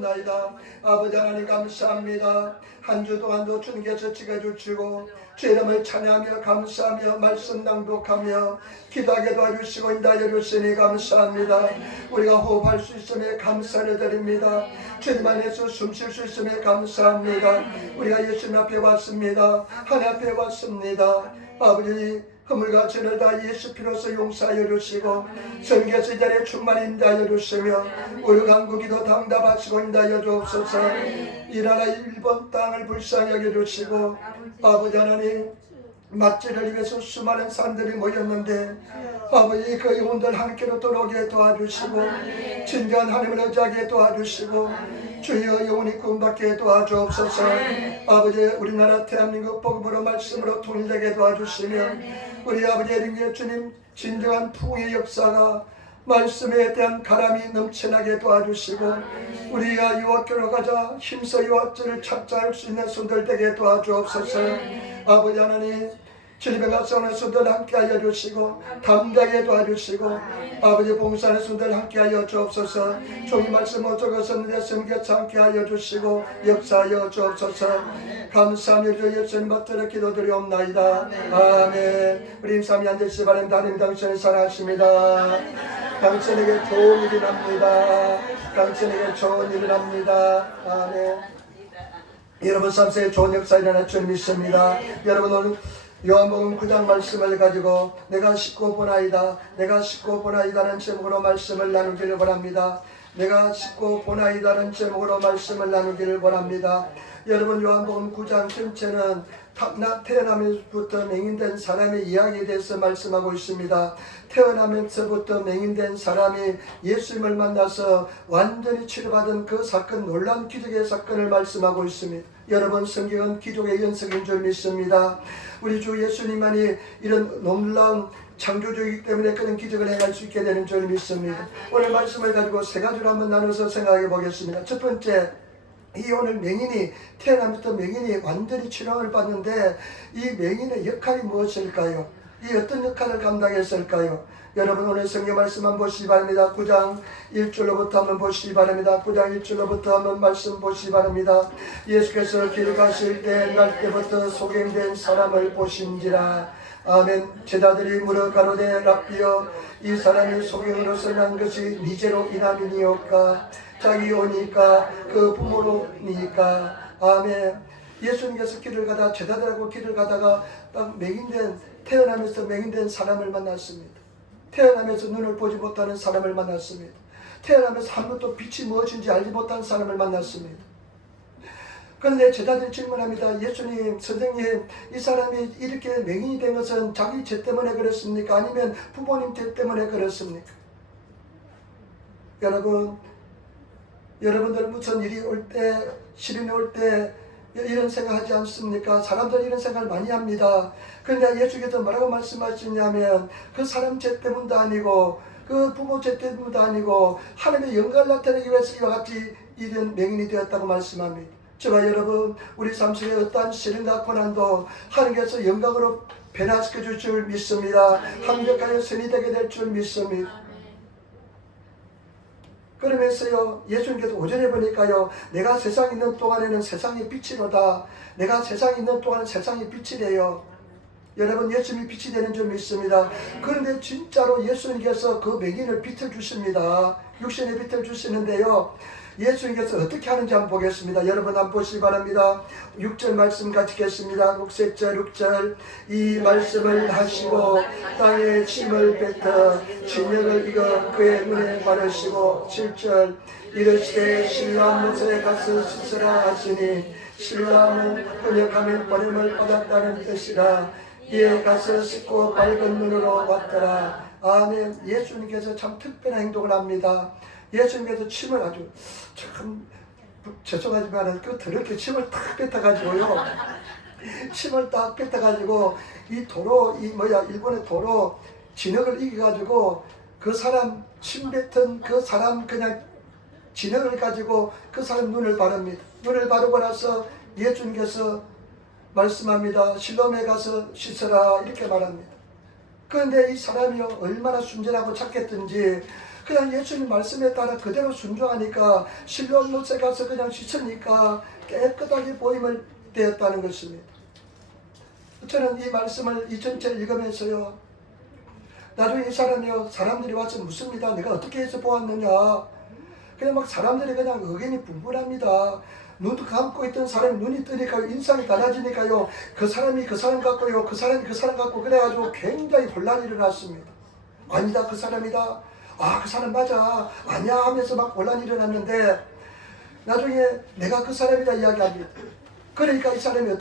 나이다. 아버지 하나님 감사합니다. 한 주 동안도 주님께서 지켜주시고 주 이름을 찬양하며 감사하며 말씀 낭독하며 기도하게 도와주시고 인도하여 주시니 감사합니다. 우리가 호흡할 수 있음에 감사를 드립니다. 주님 안에서 숨 쉴 수 있음에 감사합니다. 우리가 예수님 앞에 왔습니다. 하나님 앞에 왔습니다. 아버지 허물과 죄를 다 예수 피로서 용서하여 주시고 성경에서 이 자리에 충만히 인도하여 주시며 우리 간구기도 당답하시고 인도하여 주옵소서. 이 나라 일본 땅을 불쌍히 여겨주시고 아버지 하나님 맞지를 위해서 수많은 사람들이 모였는데 아버지 그 영혼들 함께로 돌아오게 도와주시고 진정한 하나님을 의지하게 도와주시고 주여 영혼이 구원받게 도와주옵소서. 아버지 우리나라 대한민국 복음으로 말씀으로 통일되게 도와주시며 우리 아버지 에린게 주님 진정한 풍의 역사가 말씀에 대한 가람이 넘쳐나게 도와주시고 우리가 유학교로 가자 힘써 유학교를 찾아할 수 있는 손들 되게 도와주옵소서. 아버지 하나님 주님의 가정의 손들 함께하여 주시고 담대하게 도와주시고 아버지 봉사하는 손들 함께하여 주옵소서. 종이 말씀 어쩌겠었는데 성경에서 함께하여 주시고 역사하여 주옵소서. 감사하며 주 예수님 받들어 기도드리옵나이다. 아멘. 우리 임삼이 앉으시기 바랍니다. 하나님 당신을 사랑하십니다. 당신에게 좋은 일이 납니다. 당신에게 좋은 일이 납니다. 아멘. 여러분 삶속에 좋은 역사 일어날 줄 믿습니다. 여러분 오늘 요한복음 9장 말씀을 가지고 내가 씻고 보나이다 내가 씻고 보나이다는 제목으로 말씀을 나누기를 원합니다. 내가 씻고 보나이다는 제목으로 말씀을 나누기를 원합니다. 여러분 요한복음 9장 전체는 태어나면서부터 맹인된 사람의 이야기에 대해서 말씀하고 있습니다. 태어나면서부터 맹인된 사람이 예수님을 만나서 완전히 치료받은 그 사건, 놀라운 기적의 사건을 말씀하고 있습니다. 여러분 성경은 기적의 연속인 줄 믿습니다. 우리 주 예수님만이 이런 놀라운 창조주이기 때문에 그런 기적을 행할 수 있게 되는 줄 믿습니다. 오늘 말씀을 가지고 세 가지로 한번 나눠서 생각해 보겠습니다. 첫 번째, 이 오늘 맹인이 태어나면서 맹인이 완전히 치료를 받는데 이 맹인의 역할이 무엇일까요? 이 어떤 역할을 감당했을까요? 여러분 오늘 성경 말씀 한번 보시기 바랍니다. 9장 1절로부터 한번 보시기 바랍니다. 9장 1절로부터 한번 말씀 보시기 바랍니다. 예수께서 길 가실 때 날 때부터 소경된 사람을 보신지라. 아멘. 제자들이 물어 가로되 랍비여 이 사람이 소경으로서 난 것이 미제로 인함이니까 자기 오니까 그 부모로니까. 아멘. 예수님께서 길을 가다 제자들하고 길을 가다가 딱 태어나면서 맹인된 사람을 만났습니다. 태어나면서 눈을 보지 못하는 사람을 만났습니다. 태어나면서 한 번도 빛이 무엇인지 알지 못한 사람을 만났습니다. 그런데 제자들이 질문합니다. 예수님, 선생님, 이 사람이 이렇게 맹인이 된 것은 자기 죄 때문에 그렇습니까? 아니면 부모님 죄 때문에 그렇습니까? 여러분들 무슨 일이 올 때, 시련이 올 때 이런 생각하지 않습니까? 사람들이 이런 생각을 많이 합니다. 그런데 예수께서 뭐라고 말씀하시냐면 그 사람 죄 때문도 아니고 그 부모 죄 때문도 아니고 하나님의 영광을 나타내기 위해서 이와 같이 이런 맹인이 되었다고 말씀합니다. 저와 여러분 우리 삶 속에 어떠한 시련과 고난도 하나님께서 영광으로 변화시켜 줄 줄 믿습니다. 합력하여 선이 되게 될 줄 믿습니다. 그러면서요 예수님께서 오전에 보니까요 내가 세상에 있는 동안에는 세상의 빛이로다. 내가 세상에 있는 동안은 세상의 빛이래요. 여러분 예수님이 빛이 되는 줄 믿습니다. 그런데 진짜로 예수님께서 그 맹인을 빛을 주십니다. 육신의 빛을 주시는데요 예수님께서 어떻게 하는지 한번 보겠습니다. 여러분 한번 보시기 바랍니다. 6절 말씀 같이 읽겠습니다. 6절 이 말씀을 하시고 땅에 침을 뱉어 진역을 익어 그의 눈에 바르시고 7절 이르시되 실로암못에 가서 씻으라 하시니 실로암은 번역하면 버림을 받았다는 뜻이라. 이에 가서 씻고 밝은 눈으로 왔더라. 아멘. 예수님께서 참 특별한 행동을 합니다. 예수님께서 침을 아주 참 죄송하지만 그 더럽게 침을 탁 뱉어가지고요. 침을 딱 뱉어가지고 이 도로 일본의 도로 진흙을 이겨가지고 그 사람 침 뱉은 그 사람 그냥 진흙을 가지고 그 사람 눈을 바릅니다. 눈을 바르고 나서 예수님께서 말씀합니다. 실로암에 가서 씻어라 이렇게 말합니다. 그런데 이 사람이 얼마나 순전하고 착했든지 그냥 예수님 말씀에 따라 그대로 순종하니까 실로암 못에 가서 그냥 씻으니까 깨끗하게 보임을 되었다는 것입니다. 저는 이 말씀을 이 전체를 읽으면서요, 나중에 이 사람이요, 사람들이 와서 묻습니다. 내가 어떻게 해서 보았느냐. 그냥 막 사람들이 그냥 의견이 분분합니다. 눈도 감고 있던 사람이 눈이 뜨니까 인상이 달라지니까요, 그 사람이 그 사람 같고요, 그 사람이 그 사람 같고, 그래가지고 굉장히 혼란이 일어났습니다. 아니다, 그 사람이다. 아, 그 사람 맞아. 아니야 하면서 막 혼란이 일어났는데, 나중에 내가 그 사람이다 이야기합니다. 그러니까 이 사람이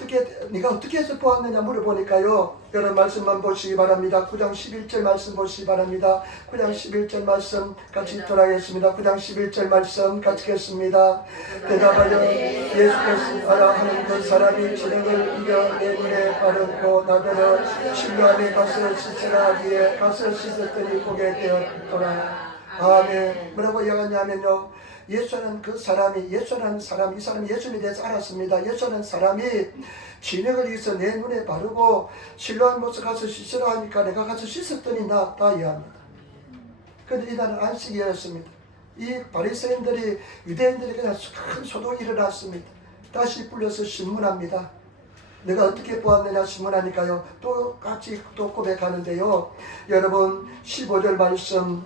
네가 어떻게 해서 보았느냐 물어보니까요, 여러분 말씀만 보시기 바랍니다. 9장 11절 말씀 보시기 바랍니다. 9장 11절 말씀 같이 읽도록 하겠습니다. 9장 11절 말씀 같이 읽겠습니다. 대답하여 예수께서 알아 하는 그 사람이 진흙을 이겨 내 눈에 바르고 나더러 실로암에 가서 씻으라 하기에 가서 씻었더니 보게 되었더라. 아멘. 뭐라고 이야기하냐면요, 예수라는 그 사람이, 예수라는 사람, 이 사람이 예수님에 대해서 알았습니다. 예수라는 사람이 진흙을 이겨서 내 눈에 바르고 실로암 못에 가서 씻으라 하니까 내가 가서 씻었더니 낫다 이해합니다. 그런데 이날은 안식이었습니다. 이 바리새인들이, 유대인들이 그냥 큰 소동이 일어났습니다. 다시 불려서 신문합니다. 내가 어떻게 보았느냐 신문하니까요, 똑같이 또 고백하는데요, 여러분 15절 말씀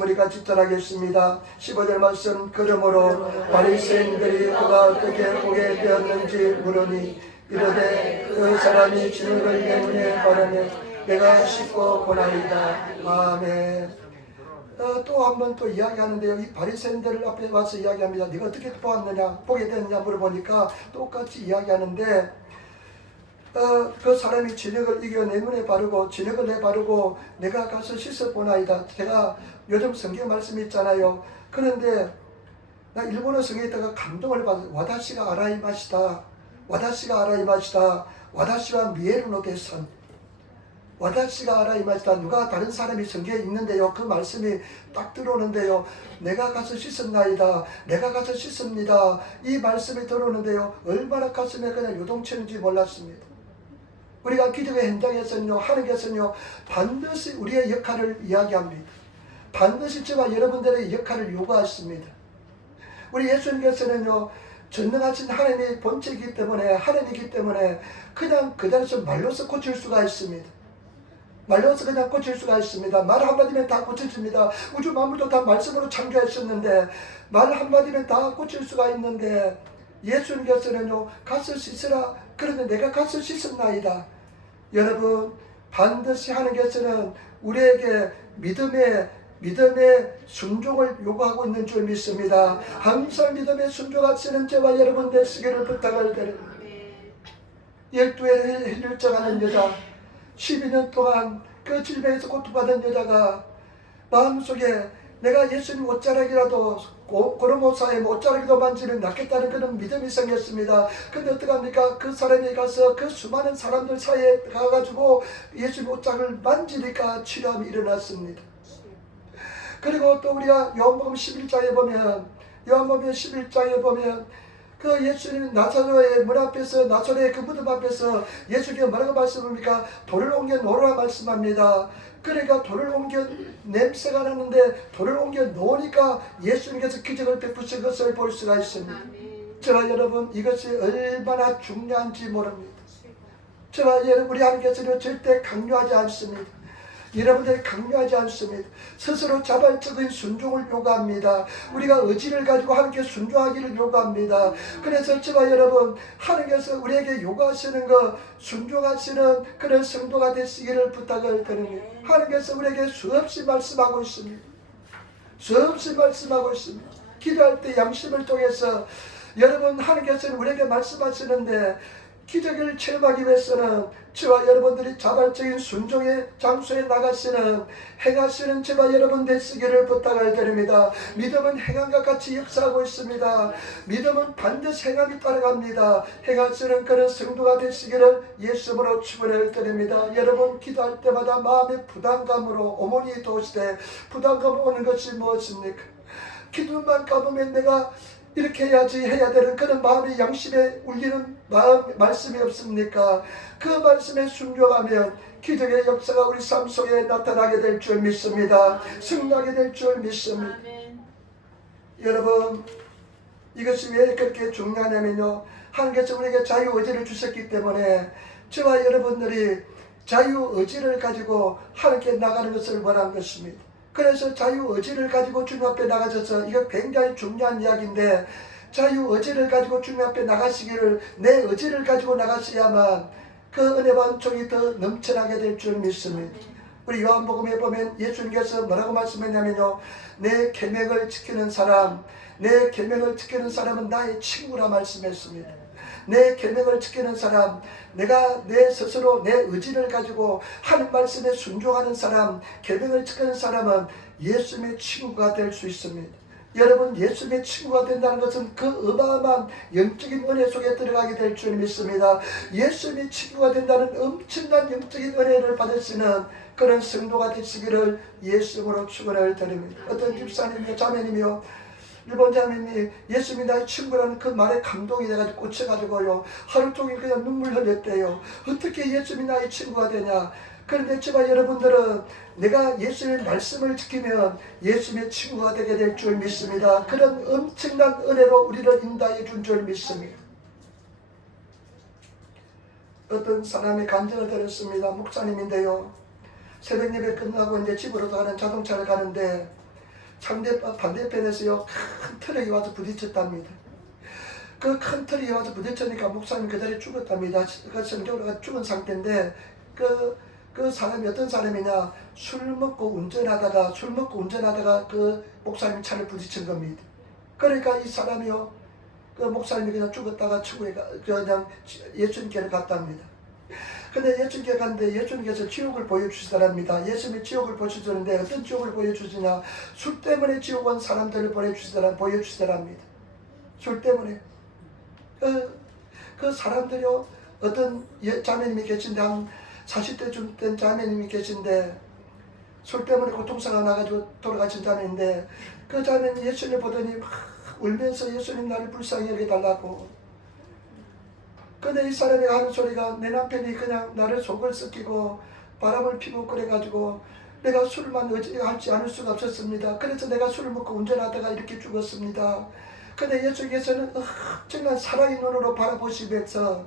우리 같이 따라하겠습니다. 15절 말씀. 그러므로 바리새인들이 그가 어떻게 보게 되었는지 물으니 이르되 그 사람이 진흙을 내 눈에 바르매 내가 씻고 보나이다. 아멘. 또 한 번 또 이야기하는데요, 이 바리새인들 앞에 와서 이야기합니다. 네가 어떻게 보았느냐, 보게 됐느냐 물어보니까 똑같이 이야기하는데, 그 사람이 진흙을 이겨 내 눈에 바르고 진흙을 내 바르고 내가 가서 씻어보나이다. 제가 요즘 성경 말씀이 있잖아요. 그런데 나 일본어 성경에 있다가 감동을 받아서 와다시가 아라이 마시다, 와다시가 아라이 마시다, 와다시와 미에르노 데산, 와다시가 아라이 마시다. 누가 다른 사람이 성경에 있는데요, 그 말씀이 딱 들어오는데요, 내가 가서 씻었나이다, 내가 가서 씻습니다, 이 말씀이 들어오는데요, 얼마나 가슴에 그냥 요동치는지 몰랐습니다. 우리가 기적의 현장에서는요, 하나님께서는요 반드시 우리의 역할을 이야기합니다. 반드시 저와 여러분들의 역할을 요구하십니다. 우리 예수님께서는요, 전능하신 하나님의 본체이기 때문에, 하나님이기 때문에 그냥 그대로서 말로서 고칠 수가 있습니다. 말로서 그냥 고칠 수가 있습니다. 말 한마디면 다 고쳐집니다. 우주 만물도 다 말씀으로 창조하셨는데 말 한마디면 다 고칠 수가 있는데, 예수님께서는요, 가서 씻으라. 그런데 내가 가서 씻었나이다. 여러분, 반드시 하나님께서는 우리에게 믿음의 순종을 요구하고 있는 줄 믿습니다. 항상 믿음의 순종하시는 저와 여러분 되시기를 부탁을 드립니다. 12회 혈혈증하는 여자, 12년 동안 그 질병에서 고통받은 여자가 마음속에 내가 예수님 옷자락이라도 고로모사의 옷자락이라도 만지면 낫겠다는 그런 믿음이 생겼습니다. 근데 어떡합니까? 그 사람이 가서 그 수많은 사람들 사이에 가가지고 예수님 옷자락을 만지니까 치료함이 일어났습니다. 그리고 또 우리가 요한복음 11장에 보면 그 예수님 나사로의 문 앞에서, 나사로의 그 무덤 앞에서 예수님이 뭐라고 말씀합니까? 돌을 옮겨 놓으라 말씀합니다. 그러니까 돌을 옮겨, 냄새가 나는데 돌을 옮겨 놓으니까 예수님께서 기적을 베푸신 것을 볼 수가 있습니다. 저와 여러분, 이것이 얼마나 중요한지 모릅니다. 저와 여러분, 우리 하나님께서는 절대 강요하지 않습니다. 여러분들이 강요하지 않습니다. 스스로 자발적인 순종을 요구합니다. 우리가 의지를 가지고 하나님께 순종하기를 요구합니다. 그래서 저와 여러분, 하나님께서 우리에게 요구하시는 것, 순종하시는 그런 성도가 되시기를 부탁을 드립니다. 하나님께서 우리에게 수없이 말씀하고 있습니다. 수없이 말씀하고 있습니다. 기도할 때 양심을 통해서 여러분, 하나님께서는 우리에게 말씀하시는데, 기적을 체험하기 위해서는 저와 여러분들이 자발적인 순종의 장소에 나가시는, 행하시는 저와 여러분 되시기를 부탁을 드립니다. 믿음은 행함과 같이 역사하고 있습니다. 믿음은 반드시 행함이 따라갑니다. 행하시는 그런 성도가 되시기를 예수님으로 축원을 드립니다. 여러분, 기도할 때마다 마음의 부담감으로 어머니 도시되 부담감 오는 것이 무엇입니까? 기도만 감으면 내가 이렇게 해야지 해야 되는 그런 마음이 양심에 울리는 말씀이 없습니까? 그 말씀에 순종하면 기적의 역사가 우리 삶 속에 나타나게 될 줄 믿습니다. 승리하게 될 줄 믿습니다. 여러분, 이것이 왜 그렇게 중요하냐면요, 하나님께서 우리에게 자유의지를 주셨기 때문에 저와 여러분들이 자유의지를 가지고 하나님께 나가는 것을 원한 것입니다. 그래서 자유의지를 가지고 주님 앞에 나가셔서, 이거 굉장히 중요한 이야기인데, 자유의지를 가지고 주님 앞에 나가시기를, 내 의지를 가지고 나가셔야만 그 은혜와 은총이 더 넘쳐나게 될 줄 믿습니다. 우리 요한복음에 보면 예수님께서 뭐라고 말씀했냐면요, 내 계명을 지키는 사람, 내 계명을 지키는 사람은 나의 친구라 말씀했습니다. 내 계명을 지키는 사람, 내가 내 스스로 내 의지를 가지고 하는 말씀에 순종하는 사람, 계명을 지키는 사람은 예수님의 친구가 될 수 있습니다. 여러분, 예수님의 친구가 된다는 것은 그 어마어마한 영적인 은혜 속에 들어가게 될 줄 믿습니다. 예수님의 친구가 된다는 엄청난 영적인 은혜를 받으시는 그런 성도가 되시기를 예수님으로 축원을 드립니다. 어떤 집사님이요, 자매님이요, 일본 자매님이 예수님이 나의 친구라는 그 말에 감동이 돼가지고 꽂혀가지고요, 하루 종일 그냥 눈물 흘렸대요. 어떻게 예수님이 나의 친구가 되냐. 그런데 저와 여러분들은 내가 예수님의 말씀을 지키면 예수님의 친구가 되게 될 줄 믿습니다. 그런 엄청난 은혜로 우리를 인도해 준 줄 믿습니다. 어떤 사람이 간증을 들었습니다. 목사님인데요, 새벽 예배 끝나고 이제 집으로 가는 자동차를 가는데 반대편에서요, 큰 트럭이 와서 부딪혔답니다. 그 큰 트럭이 와서 부딪히니까 목사님 그 자리에 죽었답니다. 그 성경으로 죽은 상태인데, 그 사람이 어떤 사람이냐, 술 먹고 운전하다가 그 목사님 차를 부딪힌 겁니다. 그러니까 이 사람이요, 그 목사님이 그냥 죽었다가 천국에 그냥 예수님께로 갔답니다. 근데 예수님께 갔는데 예수님께서 지옥을 보여주시더랍니다. 예수님이 지옥을 보여주시는데 어떤 지옥을 보여주시냐, 술 때문에 지옥 온 사람들을 보여주시더랍니다. 술 때문에 그 사람들이요, 어떤 자매님이 계신데, 한 40대 된 자매님이 계신데 술 때문에 고통사가 나가지고 돌아가신 자매인데, 그 자매는 예수님 보더니 막 울면서 예수님 나를 불쌍히 여겨달라고. 근데 이 사람이 하는 소리가, 내 남편이 그냥 나를 속을 썩히고 바람을 피고 그래가지고 내가 술만 의지하지 않을 수가 없었습니다. 그래서 내가 술을 먹고 운전하다가 이렇게 죽었습니다. 근데 예수께서는 정말 사랑의 눈으로 바라보시면서,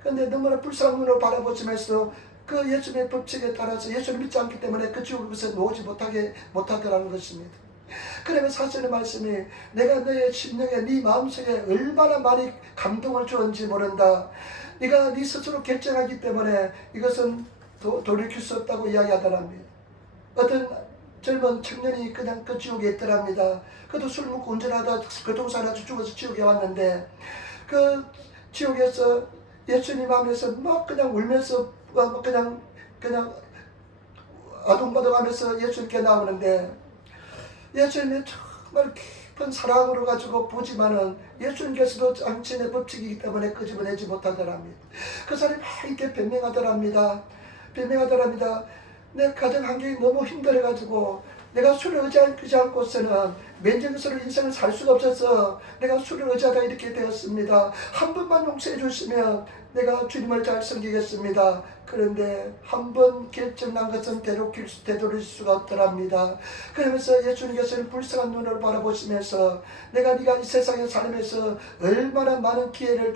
근데 너무나 불쌍한 눈으로 바라보시면서 그 예수님의 법칙에 따라서 예수를 믿지 않기 때문에 그 지옥에서 놓지 못하더라는 것입니다. 그러면 사실의 말씀이, 내가 너의 심령에, 네 마음속에 얼마나 많이 감동을 주었는지 모른다. 네가 네 스스로 결정하기 때문에 이것은 돌이킬 수 없다고 이야기하더랍니다. 어떤 젊은 청년이 그냥 그 지옥에 있더랍니다. 그도 술 먹고 운전하다 교통사고로 죽어서 지옥에 왔는데, 그 지옥에서 예수님 하면서 막 그냥 울면서 그냥 아둥바둥하면서 예수님께 나오는데, 예수님이 정말 깊은 사랑으로 가지고 보지만은 예수님께서도 당신의 법칙이기 때문에 끄집어내지 못하더랍니다. 그 사람이 막 이렇게 변명하더랍니다. 내 가정 환경이 너무 힘들어가지고 내가 술을 의지하지 않고서는 맨정신으로 인생을 살 수가 없어서 내가 술을 의지하다 이렇게 되었습니다. 한 번만 용서해 주시면 내가 주님을 잘 섬기겠습니다. 그런데 한 번 결정난 것은 되돌릴 수가 없더랍니다. 그러면서 예수님께서는 불쌍한 눈으로 바라보시면서, 내가 네가 이 세상에 살면서 얼마나 많은 기회를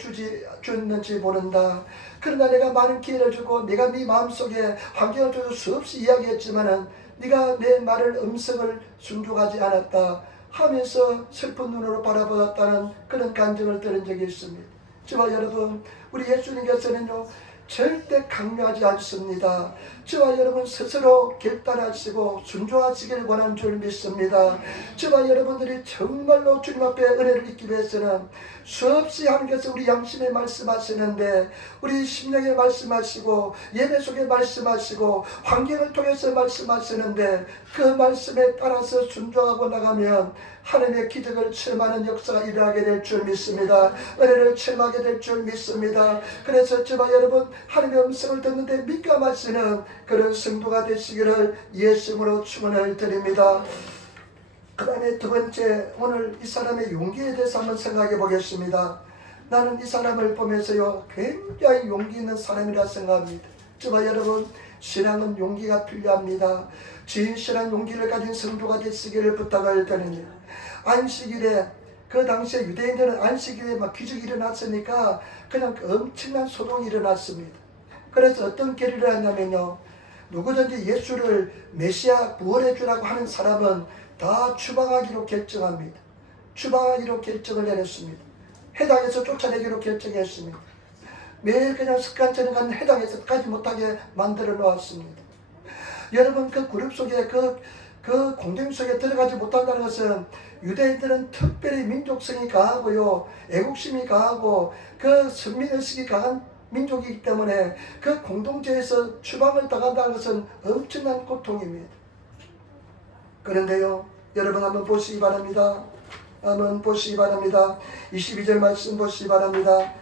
줬는지 모른다. 그러나 내가 많은 기회를 주고 내가 네 마음속에 환경을 줘서 수없이 이야기했지만은 네가 내 말을 음성을 순종하지 않았다 하면서 슬픈 눈으로 바라보았다는 그런 간증을 들은 적이 있습니다. 저와 여러분, 우리 예수님께서는요, 절대 강요하지 않습니다. 저와 여러분 스스로 결단하시고 순종하시길 원하는 줄 믿습니다. 저와 여러분들이 정말로 주님 앞에 은혜를 잊기 위해서는 수없이 하나님께서 우리 양심에 말씀하시는데, 우리 심령에 말씀하시고 예배 속에 말씀하시고 환경을 통해서 말씀하시는데, 그 말씀에 따라서 순종하고 나가면 하나님의 기적을 체험하는 역사가 일어나게 될 줄 믿습니다. 은혜를 체험하게 될 줄 믿습니다. 그래서 저와 여러분, 하나님의 음성을 듣는데 민감하시는 그런 성도가 되시기를 예수님으로 축원을 드립니다. 그 다음에 두 번째, 오늘 이 사람의 용기에 대해서 한번 생각해 보겠습니다. 나는 이 사람을 보면서요, 굉장히 용기 있는 사람이라 생각합니다. 저와 여러분, 신앙은 용기가 필요합니다. 진실한 용기를 가진 성도가 되시기를 부탁을 드립니다. 안식일에, 그 당시에 유대인들은 안식일에 막 기적이 일어났으니까 그냥 엄청난 소동이 일어났습니다. 그래서 어떤 결의를 했냐면요, 누구든지 예수를 메시아 부활해 주라고 하는 사람은 다 추방하기로 결정합니다. 추방하기로 결정을 내렸습니다. 해당에서 쫓아내기로 결정했습니다. 매일 그냥 습관처럼 해당에서 가지 못하게 만들어 놓았습니다. 여러분, 그 그룹 속에 그 공동 속에 들어가지 못한다는 것은 유대인들은 특별히 민족성이 강하고요, 애국심이 강하고 그 선민의식이 강한 민족이기 때문에 그 공동체에서 추방을 당한다는 것은 엄청난 고통입니다. 그런데요, 여러분 한번 보시기 바랍니다. 한번 보시기 바랍니다. 22절 말씀 보시기 바랍니다.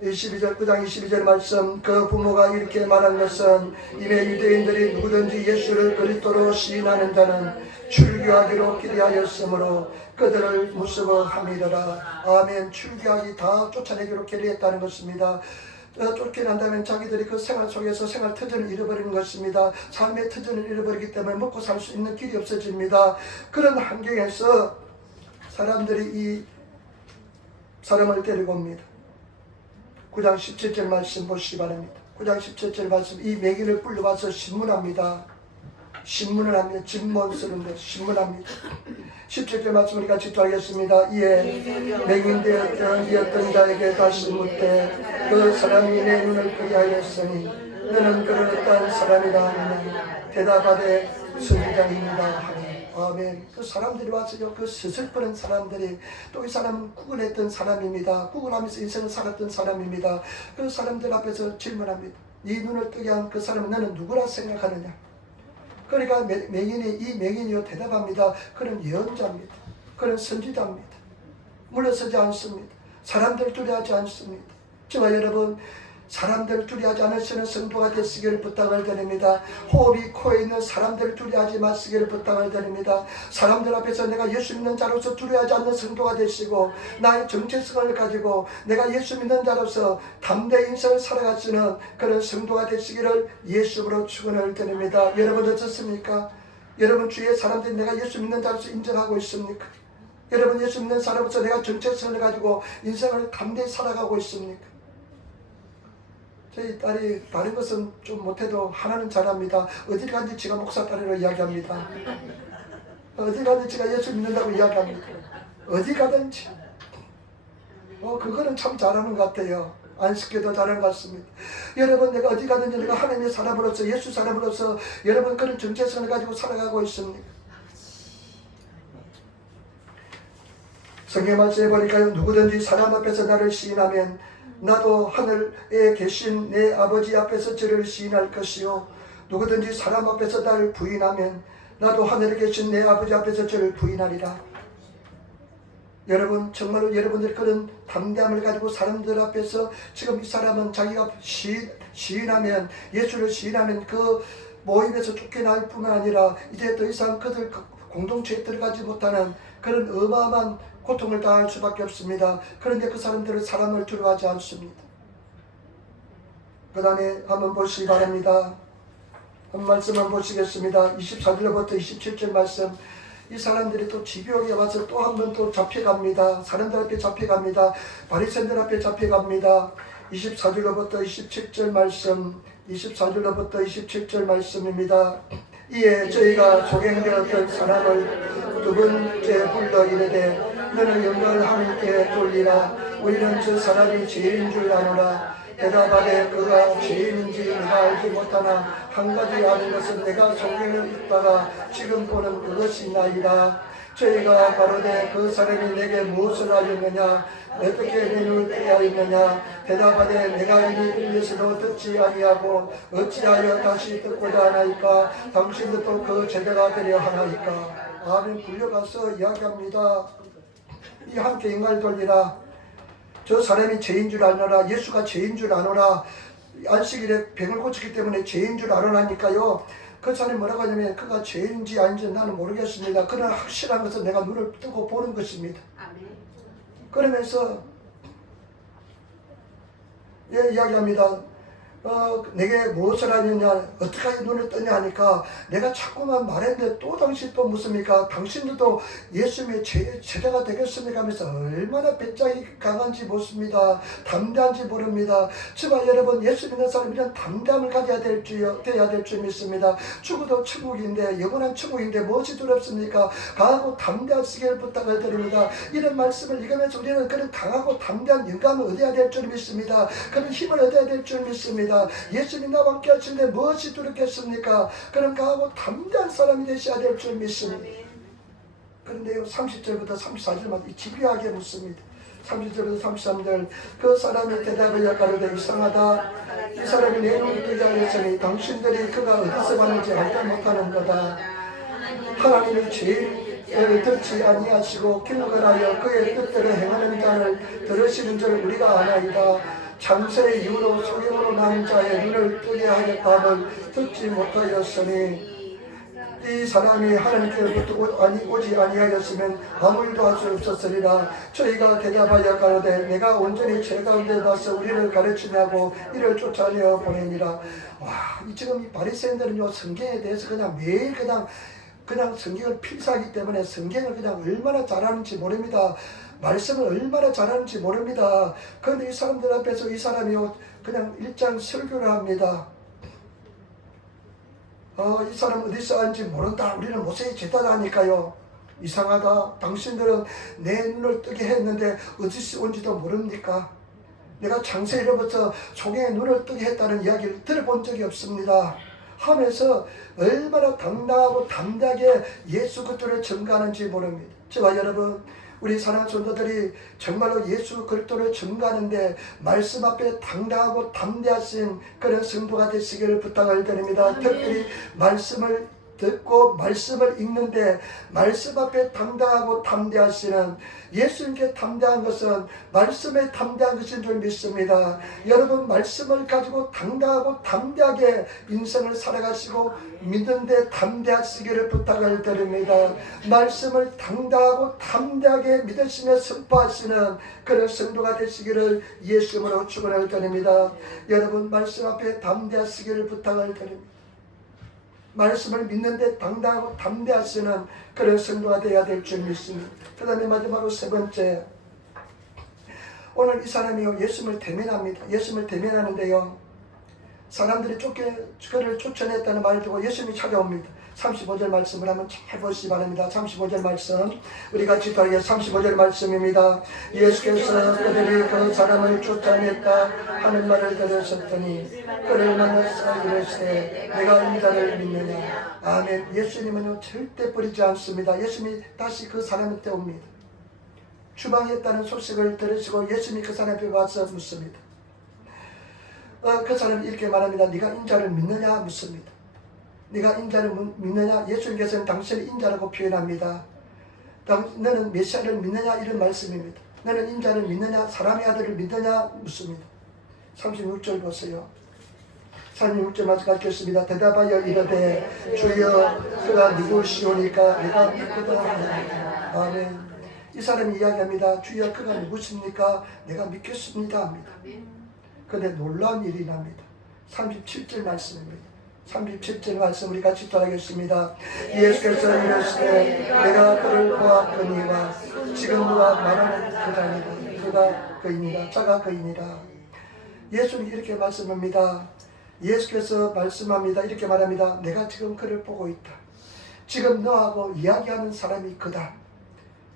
9장 22절 말씀, 그 부모가 이렇게 말한 것은 이미 유대인들이 누구든지 예수를 그리스도로 시인하는 자는 출교하기로 기대하였으므로 그들을 무서워함이더라. 아멘. 출교하기 다 쫓아내기로 결의했다는 것입니다. 쫓겨난다면 자기들이 그 생활 속에서 생활 터전을 잃어버리는 것입니다. 삶의 터전을 잃어버리기 때문에 먹고 살 수 있는 길이 없어집니다. 그런 환경에서 사람들이 이 사람을 데리고 옵니다. 9장 17절 말씀 보시기 바랍니다. 9장 17절 말씀, 이 맹인을 불러와서 신문합니다. 신문을 합니다. 진문스러운데 신문합니다. 17절 말씀을 같이 읽겠습니다. 이에 맹인되었던 이 어떤 자에게 다시 묻되 그 사람이 내 눈을 뜨게 하였으니 너는 그런 어떤 사람이라 하느냐. 대답하되 선지자입니다 하니. 아멘. 그 사람들이 와서요, 그 스슬퍼는 사람들이, 또 이 사람은 구근했던 사람입니다. 구근하면서 인생을 살았던 사람입니다. 그 사람들 앞에서 질문합니다. 네 눈을 뜨게 한 그 사람은 너는 누구라 생각하느냐. 그러니까 이 맹인이요 대답합니다. 그는 예언자입니다. 그는 선지자입니다. 물러서지 않습니다. 사람들 두려워하지 않습니다. 저와 여러분, 사람들 두려워하지 않으시는 성도가 되시기를 부탁을 드립니다. 호흡이 코에 있는 사람들 두려워하지 마시기를 부탁을 드립니다. 사람들 앞에서 내가 예수 믿는 자로서 두려워하지 않는 성도가 되시고, 나의 정체성을 가지고 내가 예수 믿는 자로서 담대히 인생을 살아가시는 그런 성도가 되시기를 예수로 축원을 드립니다. 여러분 어떻습니까? 여러분 주위의 사람들이 내가 예수 믿는 자로서 인정하고 있습니까? 여러분 예수 믿는 사람으로서 내가 정체성을 가지고 인생을 담대히 살아가고 있습니까? 저희 딸이 다른 것은 좀 못해도 하나는 잘합니다. 어딜 간지 지가 목사 딸이라고 이야기합니다. 어딜 가든지 지가 예수 믿는다고 이야기합니다. 어디 가든지. 그거는 참 잘하는 것 같아요. 안식교도 잘하는 것 같습니다. 여러분, 내가 어디 가든지 내가 하나님의 사람으로서, 예수 사람으로서 여러분 그런 정체성을 가지고 살아가고 있습니까? 성경 말씀에 보니까요, 누구든지 사람 앞에서 나를 시인하면 나도 하늘에 계신 내 아버지 앞에서 저를 시인할 것이요, 누구든지 사람 앞에서 나를 부인하면 나도 하늘에 계신 내 아버지 앞에서 저를 부인하리라. 여러분, 정말로 여러분들이 그런 담대함을 가지고 사람들 앞에서, 지금 이 사람은 자기가 시인하면, 예수를 시인하면 그 모임에서 쫓겨날 뿐만 아니라 이제 더 이상 그들 공동체에 들어가지 못하는 그런 어마어마한 고통을 당할 수밖에 없습니다. 그런데 그 사람들은 사람을 두려워하지 않습니다. 그 다음에 한번 보시기 바랍니다. 한 말씀만 보시겠습니다. 24절부터 27절 말씀. 이 사람들이 또 지교에 와서 또 한 번 또 잡혀갑니다. 사람들 앞에 잡혀갑니다. 바리새인들 앞에 잡혀갑니다. 24절부터 27절 말씀, 24절부터 27절 말씀입니다. 이에 저희가 소경되었던 사람을 두 번째 불러 이르되 너는 영광을 하나님께 돌리라. 우리는 저 사람이 죄인 줄 아노라. 대답하되 그가 죄인인지 내가 알지 못하나 한 가지 아는 것은 내가 성경을 읽다가 지금 보는 그것이 나이다. 저희가 가로되 그 사람이 내게 무엇을 하였느냐, 어떻게 내 눈을 뜨게 하였느냐. 대답하되 내가 이미 들려서도 듣지 아니하고 어찌하여 다시 듣고자 하나이까. 당신도 또 그 제자가 되려 하나이까. 아멘. 불려가서 이야기합니다. 이 함께 영광을 돌리라. 저 사람이 죄인 줄 아노라. 예수가 죄인 줄 아노라. 안식일에 병을 고쳤기 때문에 죄인 줄 아노라니까요. 그 사람이 뭐라고 하냐면 그가 죄인지 아닌지 나는 모르겠습니다. 그러나 확실한 것은 내가 눈을 뜨고 보는 것입니다. 그러면서 이야기합니다. 내게 무엇을 하느냐, 어떻게 눈을 뜨냐 하니까 내가 자꾸만 말했는데 또 당신 또 묻습니까? 당신들도 예수님의 제자가 되겠습니까? 하면서 얼마나 배짱이 강한지 모릅니다. 담대한지 모릅니다. 정말 여러분, 예수 믿는 사람은 이런 담담을 가져야 돼야 될 줄 믿습니다. 죽어도 천국인데, 영원한 천국인데 무엇이 두렵습니까? 강하고 담대하시길 부탁을 드립니다. 이런 말씀을 읽으면서 우리는 그런 강하고 담대한 영감을 얻어야 될 줄 믿습니다. 그런 힘을 얻어야 될 줄 믿습니다. 예수님 나와 함께 하시는데 무엇이 두렵겠습니까? 그런 강하고 담대한 사람이 되셔야 될 줄 믿습니다. 그런데요, 30절부터 34절만 집요하게 묻습니다. 30절부터 33절, 그 사람이 대답하여 가로되 이상하다. 이 사람이 내 눈을 뜨게 하였으니 당신들이 그가 어디서 왔는지 알지 못하는 거다. 하나님이 죄인을 듣지 아니하시고 길거하여 그의 뜻대로 행하는 자를 들으시는 줄 우리가 아나이다. 창세의 이후로 소경으로 난 자의 눈을 뜨게 하겠다는 듣지 못하였으니 이 사람이 하나님께로부터 오지 아니하였으면 아무 일도 할 수 없었으리라. 저희가 대답하여 가로되 내가 온전히 죄 가운데 나서 우리를 가르치냐고 이를 쫓아내어 보내니라. 와, 지금 이 바리새인들은요, 성경에 대해서 그냥 매일 그냥 성경을 필사하기 때문에 성경을 그냥 얼마나 잘하는지 모릅니다. 말씀을 얼마나 잘하는지 모릅니다. 그런데 이 사람들 앞에서 이 사람이요, 그냥 일장 설교를 합니다. 이 사람 어디서 왔는지 모른다. 우리는 모세의 제자라니까요. 이상하다. 당신들은 내 눈을 뜨게 했는데 어디서 온지도 모릅니까? 내가 창세로부터 소경의 눈을 뜨게 했다는 이야기를 들어본 적이 없습니다. 하면서 얼마나 당당하고 담대하게 예수 그리스도를 증거하는지 모릅니다. 저와 여러분, 우리 사랑하는 성도들이 정말로 예수 그리스도를 증거하는데 말씀 앞에 당당하고 담대하신 그런 성도가 되시기를 부탁을 드립니다. 특별히 말씀을 듣고 말씀을 읽는데 말씀 앞에 당당하고 담대하시는, 예수님께 담대한 것은 말씀에 담대한 것인 줄 믿습니다. 여러분, 말씀을 가지고 당당하고 담대하게 인생을 살아가시고 믿는데 담대하시기를 부탁을 드립니다. 말씀을 당당하고 담대하게 믿으시며 선포하시는 그런 성도가 되시기를 예수님으로 축원을 드립니다. 여러분, 말씀 앞에 담대하시기를 부탁을 드립니다. 말씀을 믿는데 당당하고 담대하시는 그런 성도가 되어야 될 줄 믿습니다. 그 다음에 마지막으로 세 번째, 오늘 이 사람이요, 예수님을 대면합니다. 예수님을 대면하는데요, 사람들이 그를 쫓아냈다는 말을 듣고 예수님이 찾아옵니다. 35절 말씀을 한번 잘 보시기 바랍니다. 35절 말씀, 우리 같이 따르게 35절 말씀입니다. 예수께서 그들이 그 사람을 쫓아냈다 하는 말을 들으셨더니 그를 만나서 이르시되 내가 인자를 믿느냐. 아멘. 예수님은요, 절대 버리지 않습니다. 예수님이 다시 그 사람한테 옵니다. 주방에 있다는 소식을 들으시고 예수님이 그 사람 앞에 와서 묻습니다. 그 사람이 이렇게 말합니다. 네가 인자를 믿느냐 묻습니다. 네가 인자를 믿느냐? 예수님께서는 당신을 인자라고 표현합니다. 너는 메시아를 믿느냐? 이런 말씀입니다. 너는 인자를 믿느냐? 사람의 아들을 믿느냐? 묻습니다. 36절 보세요. 36절 마저 읽겠습니다. 대답하여 이르되 주여 그가 누구시오니까 내가 믿거든. 아멘. 이 사람이 이야기합니다. 주여 그가 누구십니까? 내가 믿겠습니다 합니다. 그런데 놀라운 일이 납니다. 37절 말씀입니다. 37절 말씀 우리 같이 따라하겠습니다. 예수께서 이르시되 내가 그를 보았거니와 지금 그가 말하는 그자니라. 그가 그이니라. 자가 그이니라. 예수님이 이렇게 말씀합니다. 예수께서 말씀합니다. 이렇게 말합니다. 내가 지금 그를 보고 있다. 지금 너하고 이야기하는 사람이 그다.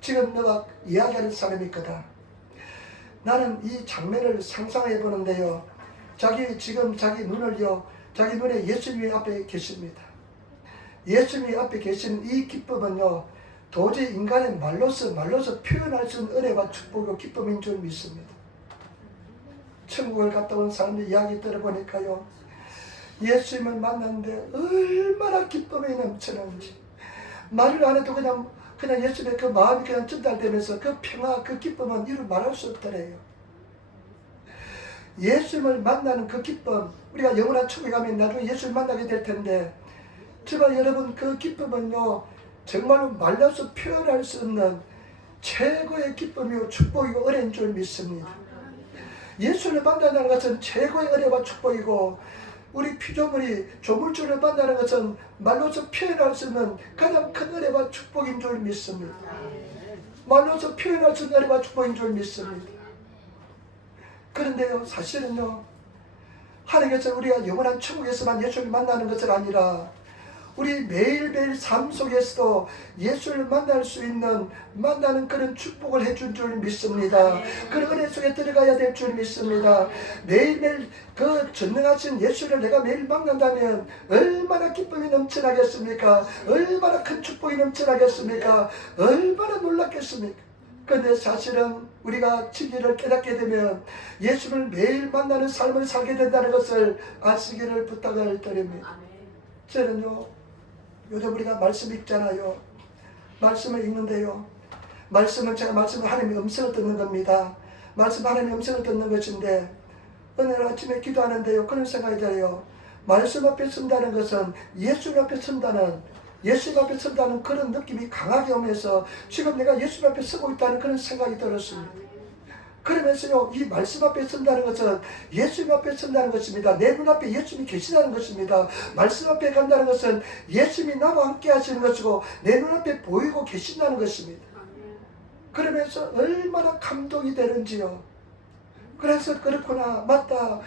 지금 너와 이야기하는 사람이 그다. 나는 이 장면을 상상해 보는데요, 지금 자기 눈에 예수님이 앞에 계십니다. 예수님이 앞에 계시는 이 기쁨은요, 도저히 인간의 말로서 표현할 수 없는 은혜와 축복과 기쁨인 줄 믿습니다. 천국을 갔다 온 사람들 이야기 들어보니까요, 예수님을 만났는데 얼마나 기쁨이 넘치는지, 말을 안 해도 그냥 예수님의 그 마음이 그냥 전달되면서 그 평화, 그 기쁨은 이루 말할 수 없더래요. 예수님을 만나는 그 기쁨, 우리가 영원한 천국에 가면 나중에 예수를 만나게 될 텐데, 제발 여러분 그 기쁨은요 정말로 말려서 표현할 수 없는 최고의 기쁨이요 축복이고 은혜인 줄 믿습니다. 예수를 만나는 것은 최고의 은혜와 축복이고 우리 피조물이 조물주를 만나는 것은 말로서 표현할 수 없는 가장 큰 은혜와 축복인 줄 믿습니다. 말로서 표현할 수 없는 은혜와 축복인 줄 믿습니다. 그런데요 사실은요 하나님께서 우리가 영원한 천국에서만 예수를 만나는 것은 아니라 우리 매일매일 삶 속에서도 예수를 만날 수 있는 만나는 그런 축복을 해준 줄 믿습니다. 그런 은혜 속에 들어가야 될 줄 믿습니다. 매일매일 그 전능하신 예수를 내가 매일 만난다면 얼마나 기쁨이 넘쳐나겠습니까? 얼마나 큰 축복이 넘쳐나겠습니까? 얼마나 놀랍겠습니까? 그런데 사실은 우리가 진리를 깨닫게 되면 예수를 매일 만나는 삶을 살게 된다는 것을 아시기를 부탁을 드립니다. 저는요 요즘 우리가 말씀 읽잖아요. 말씀을 읽는데요 말씀은 제가 말씀을 하나님의 음성을 듣는 겁니다. 말씀 하나님의 음성을 듣는 것인데 어느 날 아침에 기도하는데요 그런 생각이 들어요. 말씀 앞에 선다는 것은 예수 앞에 선다는 예수 앞에 선다는 그런 느낌이 강하게 오면서 지금 내가 예수 앞에 서고 있다는 그런 생각이 들었습니다. 그러면서요 이 말씀 앞에 선다는 것은 예수님 앞에 선다는 것입니다. 내 눈앞에 예수님이 계시다는 것입니다. 말씀 앞에 간다는 것은 예수님이 나와 함께 하시는 것이고 내 눈앞에 보이고 계신다는 것입니다. 그러면서 얼마나 감동이 되는지요. 그래서 그렇구나 맞다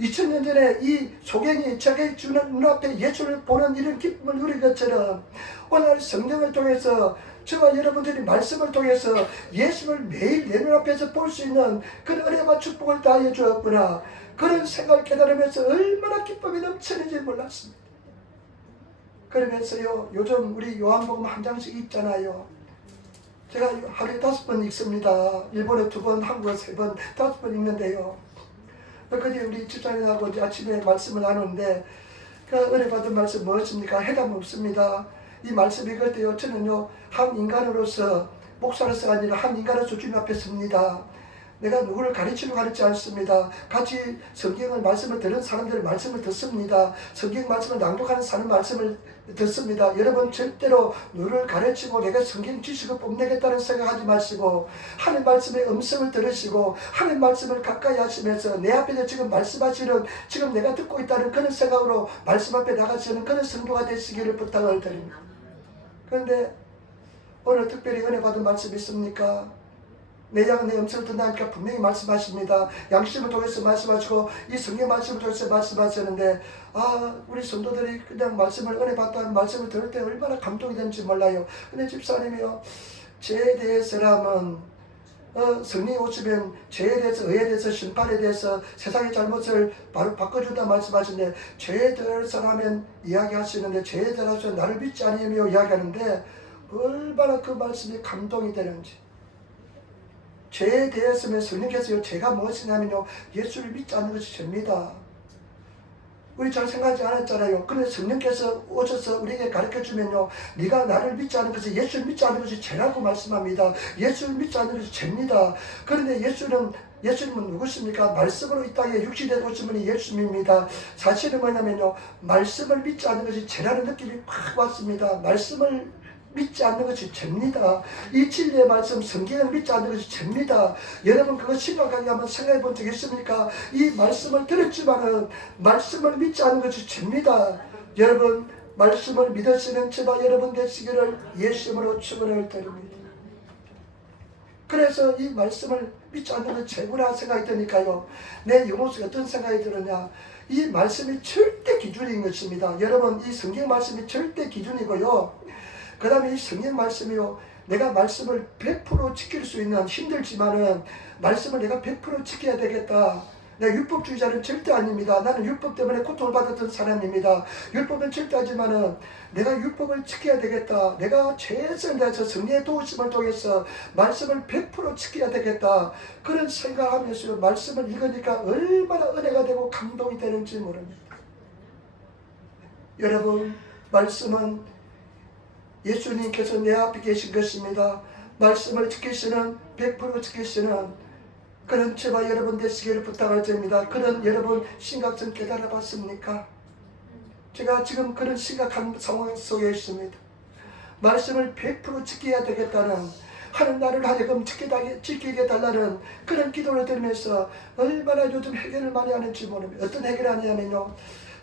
2000년 전에 이 소경이 자기 주는 눈앞에 예수를 보는 이런 기쁨을 누린 것처럼 오늘 성경을 통해서 저와 여러분들이 말씀을 통해서 예수를 매일 내 눈앞에서 볼 수 있는 그런 은혜와 축복을 다해 주었구나 그런 생각을 깨달으면서 얼마나 기쁨이 넘치는지 몰랐습니다. 그러면서요 요즘 우리 요한복음 한 장씩 읽잖아요. 제가 하루에 5번 읽습니다. 일본에 2번, 한국에 3번, 5번 읽는데요. 그때 우리 집사님하고 이제 아침에 말씀을 나누는데 그 은혜 받은 말씀 무엇입니까? 해답 없습니다. 이 말씀 읽을 때요 저는요 한 인간으로서 목사로서가 아니라 한 인간으로서 주님 앞에 섭니다. 내가 누구를 가르치지 않습니다. 같이 성경을 말씀을 들은 사람들의 말씀을 듣습니다. 성경 말씀을 낭독하는 사람 말씀을 듣습니다. 여러분 절대로 누구를 가르치고 내가 성경 지식을 뽐내겠다는 생각하지 마시고 하나님 말씀의 음성을 들으시고 하나님 말씀을 가까이 하시면서 내 앞에서 지금 말씀하시는 지금 내가 듣고 있다는 그런 생각으로 말씀 앞에 나가시는 그런 성도가 되시기를 부탁을 드립니다. 그런데 오늘 특별히 은혜 받은 말씀 있습니까? 내 양은 내 음성을 듣나니까 분명히 말씀하십니다. 양심을 통해서 말씀하시고 이 성경 말씀을 통해서 말씀하시는데 우리 성도들이 그냥 말씀을 은혜 받다는 말씀을 들을 때 얼마나 감동이 되는지 몰라요. 근데 집사님이요 죄에 대해서라면 성령이 오시면 죄에 대해서 의에 대해서 심판에 대해서 세상의 잘못을 바로 바꿔준다 말씀하시는데 죄에 대해서 하면 이야기하시는데 죄에 대해서 나를 믿지 않으며 이야기하는데 얼마나 그 말씀이 감동이 되는지. 죄에 대해서는 성령께서요 죄가 무엇이냐면요 예수를 믿지 않는 것이 죄입니다. 우리 잘 생각하지 않았잖아요. 그런데 성령께서 오셔서 우리에게 가르쳐주면요 네가 나를 믿지 않는 것이 예수를 믿지 않는 것이 죄라고 말씀합니다. 예수를 믿지 않는 것이 죄입니다. 그런데 예수님은 누구십니까? 말씀으로 이 땅에 육신에 오신 분이 예수님입니다. 사실은 뭐냐면요 말씀을 믿지 않는 것이 죄라는 느낌이 확 왔습니다. 말씀을 믿지 않는 것이 죄입니다. 이 진리의 말씀 성경을 믿지 않는 것이 죄입니다. 여러분 그거 심각하게 한번 생각해 본 적 있습니까? 이 말씀을 들었지만은 말씀을 믿지 않는 것이 죄입니다. 여러분 말씀을 믿으시는 저와 여러분 되시기를 예수님으로 축원을 드립니다. 그래서 이 말씀을 믿지 않는 것이 죄구나 생각이 드니까요 내 영혼 속에 어떤 생각이 들었냐 이 말씀이 절대 기준인 것입니다. 여러분 이 성경 말씀이 절대 기준이고요 그 다음에 이 성경 말씀이요 내가 말씀을 100% 지킬 수 있는 힘들지만은 말씀을 내가 100% 지켜야 되겠다. 내가 율법주의자는 절대 아닙니다. 나는 율법 때문에 고통을 받았던 사람입니다. 율법은 절대 하지만은 내가 율법을 지켜야 되겠다. 내가 최선을 다해서 성령의 도우심을 통해서 말씀을 100% 지켜야 되겠다. 그런 생각하면서 말씀을 읽으니까 얼마나 은혜가 되고 감동이 되는지 모릅니다. 여러분 말씀은 예수님께서 내 앞에 계신 것입니다. 말씀을 지키시는 100% 지키시는 그런 저와 여러분 되시기를 부탁을 드립니다. 그런 여러분 심각성 깨달아 봤습니까? 제가 지금 그런 심각한 상황 속에 있습니다. 말씀을 100% 지켜야 되겠다는, 하는 나를 하여금 지키게 달라는 그런 기도를 드리면서 얼마나 요즘 해결을 많이 하는지 모릅니다. 어떤 해결을 하냐면요,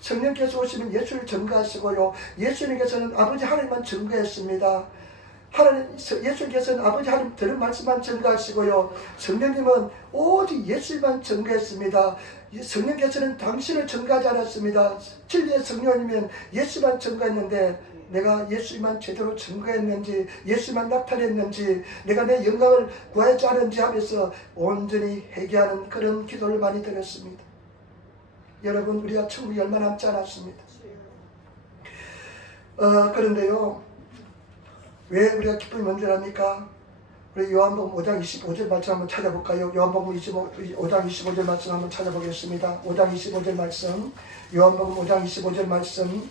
성령께서 오시면 예수를 증거하시고요, 예수님께서는 아버지 하나님만 증거했습니다. 예수님께서는 아버지 하나님 들은 말씀만 증거하시고요, 성령님은 오직 예수만 증거했습니다. 성령께서는 당신을 증거하지 않았습니다. 진리의 성령이면 예수만 증거했는데, 내가 예수만 제대로 증거했는지, 예수만 나타냈는지, 내가 내 영광을 구하지 않은지 하면서 온전히 회개하는 그런 기도를 많이 드렸습니다. 여러분, 우리가 천국이 얼마 남지 않았습니다. 그런데요, 왜 우리가 기쁨이 먼저랍니까? 우리 요한복음 5장 25절 말씀 한번 찾아볼까요? 요한복음 5장 25절 말씀 한번 찾아보겠습니다. 5장 25절 말씀, 요한복음 5장 25절 말씀,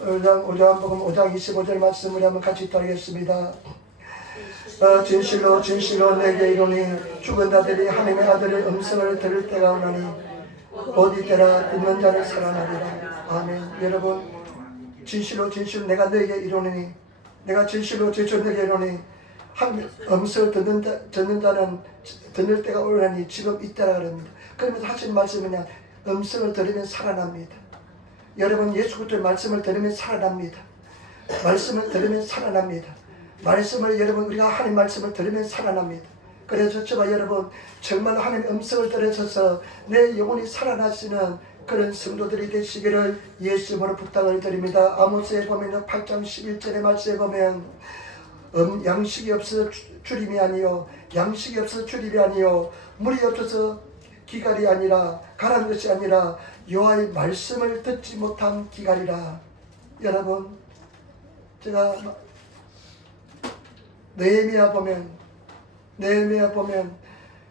요한복음 5장 25절 말씀 우리 한번 같이 따르겠습니다. 진실로 진실로 내게 이르노니 죽은 자들이 하나님의 아들의 음성을 들을 때가 오나니 곧 이때라 듣는 자는 살아나리라. 아멘. 여러분, 진실로 진실로 내가 너에게 이르노니, 내가 진실로 진실로 내게 이르노니 하나님의 음성을 듣는 자는 듣는 때가 오나니 지금 이때라 그럽니다. 그러면서 하시는 말씀은 그냥 음성을 들으면 살아납니다. 여러분, 예수 그리스도의 말씀을 들으면 살아납니다. 말씀을 들으면 살아납니다. 말씀을, 여러분, 우리가 하나님 말씀을 들으면 살아납니다. 그래서 저와 여러분, 정말 하나님의 음성을 들으셔서 내 영혼이 살아나시는 그런 성도들이 되시기를 예수님으로 부탁을 드립니다. 아모스에 보면 8장 11절의 말씀에 보면 양식이 없어서 주림이 아니요, 양식이 없어서 주림이 아니요, 물이 없어서 기갈이 아니라, 가라는 것이 아니라 여호와의 말씀을 듣지 못한 기갈이라. 여러분, 제가 느헤미야 보면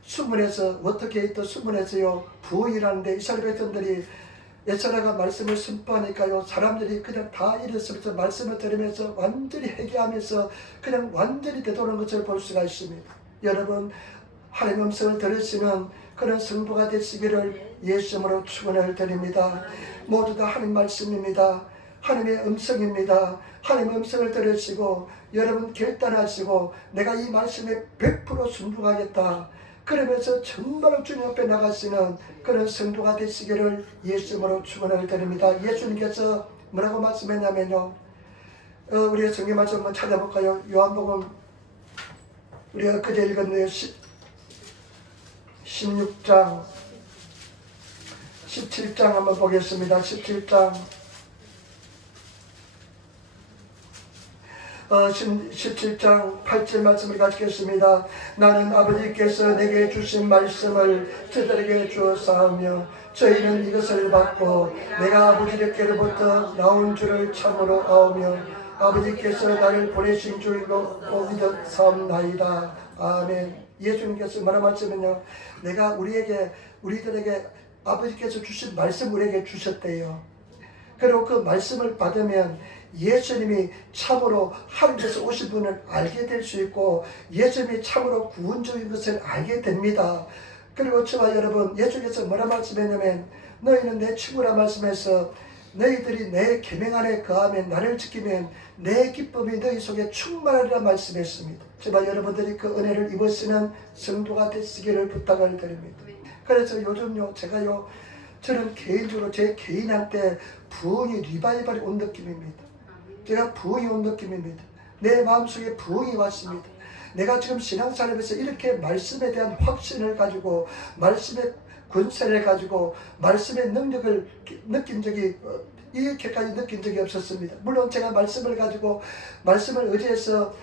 수문에서 어떻게 또 수문에서요 부흥이라는데 이스라엘 백성들이 에스라가 말씀을 선포하니까요, 사람들이 그냥 다 일어서면서 말씀을 들으면서 완전히 회개하면서 그냥 완전히 되돌아오는 것을 볼 수가 있습니다. 여러분, 하나님의 음성을 들으시는 그런 성도가 되시기를 예수님으로 축원을 드립니다. 모두 다 하나님 말씀입니다. 하나님의 음성입니다. 하나님의 음성을 들으시고 여러분 결단하시고 내가 이 말씀에 100% 순종하겠다, 그러면서 정말로 주님 앞에 나가시는 그런 성도가 되시기를 예수님으로 축원을 드립니다. 예수님께서 뭐라고 말씀했냐면요, 우리가 성경 말씀 한번 찾아볼까요? 요한복음 우리가 그제 읽었네요. 16장 17장 한번 보겠습니다. 17장 17장 8절 말씀을 가지겠습니다. 나는 아버지께서 내게 주신 말씀을 저들에게 주었사오며 저희는 이것을 받고 내가 아버지께로부터 나온 줄을 참으로 아오며 아버지께서 나를 보내신 줄로 믿었사옵나이다. 아멘. 예수님께서 뭐라 말씀은요, 내가 우리들에게 아버지께서 주신 말씀 우리에게 주셨대요. 그리고 그 말씀을 받으면 예수님이 참으로 하나님께서 오신 분을 알게 될 수 있고 예수님이 참으로 구원주인 것을 알게 됩니다. 그리고 저와 여러분, 예수님께서 뭐라 말씀했냐면 너희는 내 친구라 말씀해서 너희들이 내 계명 안에 거하면 나를 지키면 내 기쁨이 너희 속에 충만하리라 말씀했습니다. 저와 여러분들이 그 은혜를 입으시는 성도가 되시기를 부탁을 드립니다. 그래서 요즘요 저는 개인적으로 제 개인한테 부흥이 리바이벌이 온 느낌입니다. 제가 부흥이 온 느낌입니다. 내 마음속에 부흥이 왔습니다. 내가 지금 신앙생활에서 이렇게 말씀에 대한 확신을 가지고 말씀의 권세를 가지고 말씀의 능력을 느낀 적이 이렇게까지 느낀 적이 없었습니다. 물론 제가 말씀을 가지고 말씀을 의지해서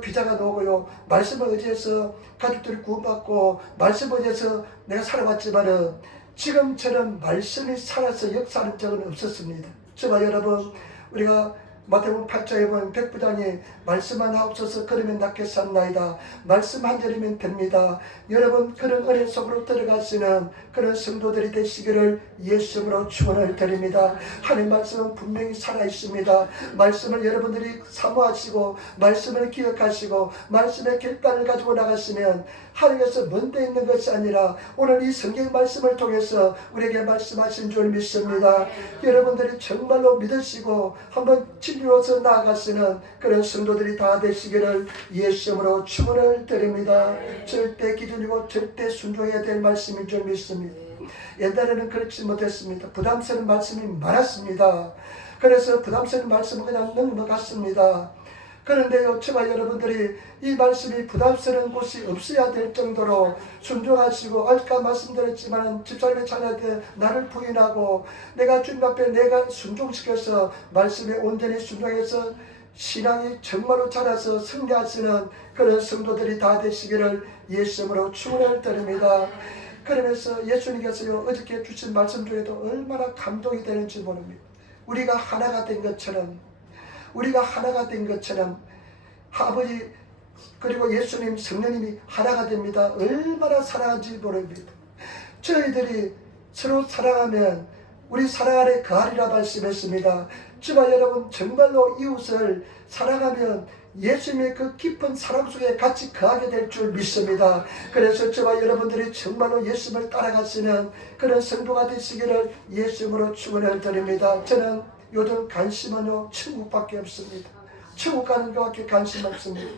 비자가 나오고요, 말씀을 의지해서 가족들이 구원받고 말씀을 의지해서 내가 살아왔지만은 지금처럼 말씀이 살아서 역사하는 적은 없었습니다. 저와 여러분, 우리가 마태복음 8장에 보면 백부장이 말씀만 하옵소서 그러면 낫겠사옵나이다. 말씀 한 절이면 됩니다. 여러분 그런 은혜 속으로 들어가시는 그런 성도들이 되시기를 예수 이름으로 축원을 드립니다. 하나님 말씀은 분명히 살아있습니다. 말씀을 여러분들이 사모하시고 말씀을 기억하시고 말씀의 결단을 가지고 나가시면 하늘에서 먼데 있는 것이 아니라 오늘 이 성경 말씀을 통해서 우리에게 말씀하신 줄 믿습니다. 여러분들이 정말로 믿으시고 한번 진리로서 나아가시는 그런 성도들이 다 되시기를 예수 이름으로 축원을 드립니다. 절대 기준이고 절대 순종해야 될 말씀인 줄 믿습니다. 옛날에는 그렇지 못했습니다. 부담스러운 말씀이 많았습니다. 그래서 부담스러운 말씀은 그냥 넘어갔습니다. 그런데요, 제가 여러분들이 이 말씀이 부담스러운 곳이 없어야 될 정도로 순종하시고, 아까 말씀드렸지만 집사님의 자녀 때 나를 부인하고 내가 주님 앞에 내가 순종시켜서 말씀에 온전히 순종해서 신앙이 정말로 자라서 승리하시는 그런 성도들이 다 되시기를 예수 이름으로 축원을 드립니다. 그러면서 예수님께서요, 어저께 주신 말씀 중에도 얼마나 감동이 되는지 모릅니다. 우리가 하나가 된 것처럼 아버지 그리고 예수님 성령님이 하나가 됩니다. 얼마나 사랑한지 모릅니다. 저희들이 서로 사랑하면 우리 사랑 안에 거하리라 말씀했습니다. 저와 여러분 정말로 이웃을 사랑하면 예수님의 그 깊은 사랑 속에 같이 거하게 될 줄 믿습니다. 그래서 저와 여러분들이 정말로 예수님을 따라가시는 그런 성도가 되시기를 예수님으로 축원을 드립니다. 저는 요즘 관심은요 천국밖에 없습니다. 천국 가는 것밖에 관심 없습니다.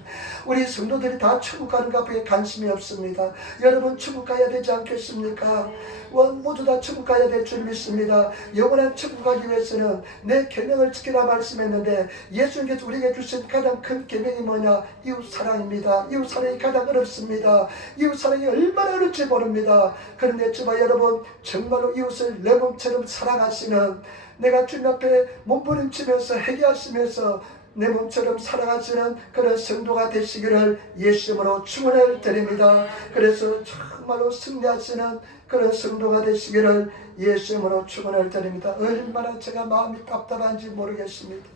우리 성도들이 다 천국 가는 것밖에 관심이 없습니다. 여러분 천국 가야 되지 않겠습니까? 모두 다 천국 가야 될 줄 믿습니다. 영원한 천국 가기 위해서는 내 계명을 지키라 말씀했는데 예수님께서 우리에게 주신 가장 큰 계명이 뭐냐? 이웃 사랑입니다. 이웃 사랑이 가장 어렵습니다. 이웃 사랑이 얼마나 어렵지 모릅니다. 그런데 저와 여러분 정말로 이웃을 내 몸처럼 사랑하시는, 내가 주님 앞에 몸부림치면서 회개하시면서 내 몸처럼 사랑하시는 그런 성도가 되시기를 예수 이름으로 축원을 드립니다. 그래서 정말로 승리하시는 그런 성도가 되시기를 예수 이름으로 축원을 드립니다. 얼마나 제가 마음이 답답한지 모르겠습니다.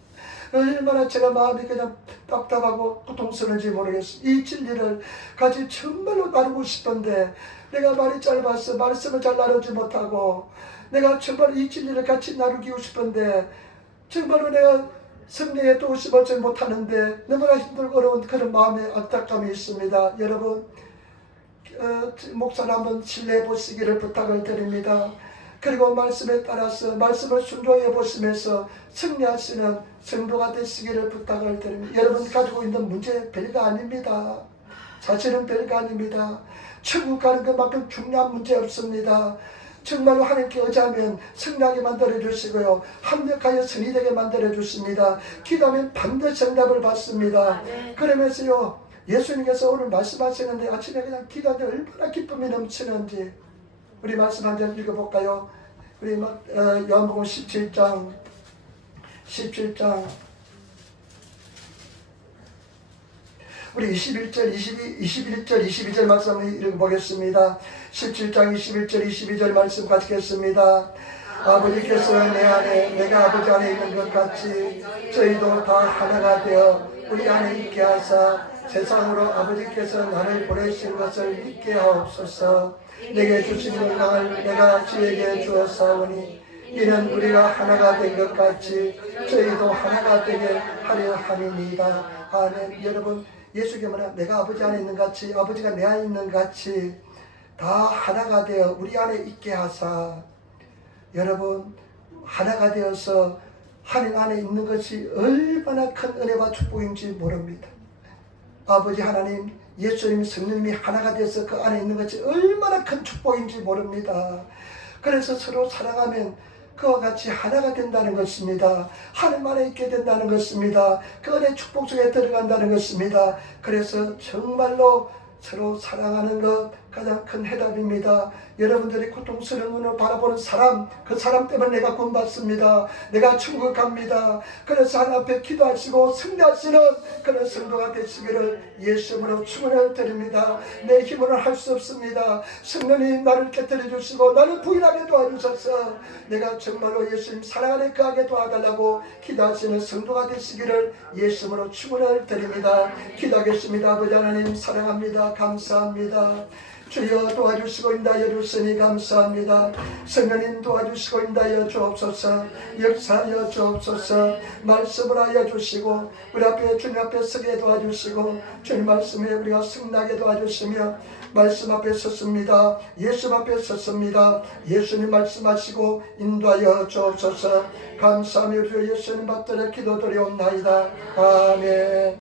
얼마나 제가 마음이 그냥 답답하고 고통스러운지 모르겠습니다. 이 진리를 같이 정말로 나누고 싶은데 내가 말이 짧아서 말씀을 잘 나누지 못하고, 내가 정말 이 진리를 같이 나누고 싶은데 정말로 내가 성령에 또 심어지 못하는데 너무나 힘들고 어려운 그런 마음의 안타까움이 있습니다. 여러분 목사를 한번 신뢰해 보시기를 부탁을 드립니다. 그리고 말씀에 따라서 말씀을 순종해 보시면서 승리하시는 성도가 되시기를 부탁을 드립니다. 여러분 가지고 있는 문제 별거 아닙니다. 사실은 별거 아닙니다. 천국 가는 것만큼 중요한 문제 없습니다. 정말로 하나님께 의지하면 승리하게 만들어 주시고요, 합력하여 승리 되게 만들어 주십니다. 기도하면 반드시 응답을 받습니다. 그러면서요, 예수님께서 오늘 말씀하시는데 아침에 그냥 기도하는데 얼마나 기쁨이 넘치는지 우리 말씀 한 절 읽어볼까요? 우리 요한복음 17장 우리 21절, 22절 말씀 한번 읽어보겠습니다. 17장 21절, 22절 말씀 같이 읽겠습니다. 아버지께서 내 안에 내가 아버지 안에 있는 것 같이 저희도 다 하나가 되어 우리 안에 있게 하사 세상으로 아버지께서 나를 보내신 것을 믿게 하옵소서. 내게 주신 영광을 내가 주에게 주었사오니 이는 우리가 하나가 된 것 같이 저희도 하나가 되게 하려 함이니이다. 아멘. 여러분 예수께 말하면 내가 아버지 안에 있는 같이 아버지가 내 안에 있는 같이 다 하나가 되어 우리 안에 있게 하사, 여러분 하나가 되어서 하나님 안에 있는 것이 얼마나 큰 은혜와 축복인지 모릅니다. 아버지 하나님, 예수님, 성령님이 하나가 되어서 그 안에 있는 것이 얼마나 큰 축복인지 모릅니다. 그래서 서로 사랑하면 그와 같이 하나가 된다는 것입니다. 하나님 안에 있게 된다는 것입니다. 그 은혜 축복 속에 들어간다는 것입니다. 그래서 정말로 서로 사랑하는 것, 가장 큰 해답입니다. 여러분들이 고통스러운 눈을 바라보는 사람, 그 사람 때문에 내가 구원받습니다. 내가 천국 갑니다. 그래서 하나님 앞에 기도하시고 승리하시는 그런 성도가 되시기를 예수님으로 축원을 드립니다. 내 힘으로는 할 수 없습니다. 성령님 나를 깨뜨려 주시고 나를 부인하게 도와주셔서 내가 정말로 예수님 사랑 안에 거하게 도와달라고 기도하시는 성도가 되시기를 예수님으로 축원을 드립니다. 기도하겠습니다. 아버지 하나님 사랑합니다. 감사합니다. 주여 도와주시고 인다여 주시니 감사합니다. 성령님 도와주시고 인다여 주옵소서. 역사하여 주옵소서. 말씀을 하여 주시고 우리 앞에 주님 앞에 서게 도와주시고 주님 말씀에 우리가 승리하게 도와주시며 말씀 앞에 섰습니다. 예수 앞에 섰습니다. 예수님 말씀하시고 인도하여 주옵소서. 감사하며 주 예수님 받들어 기도드리옵나이다. 아멘.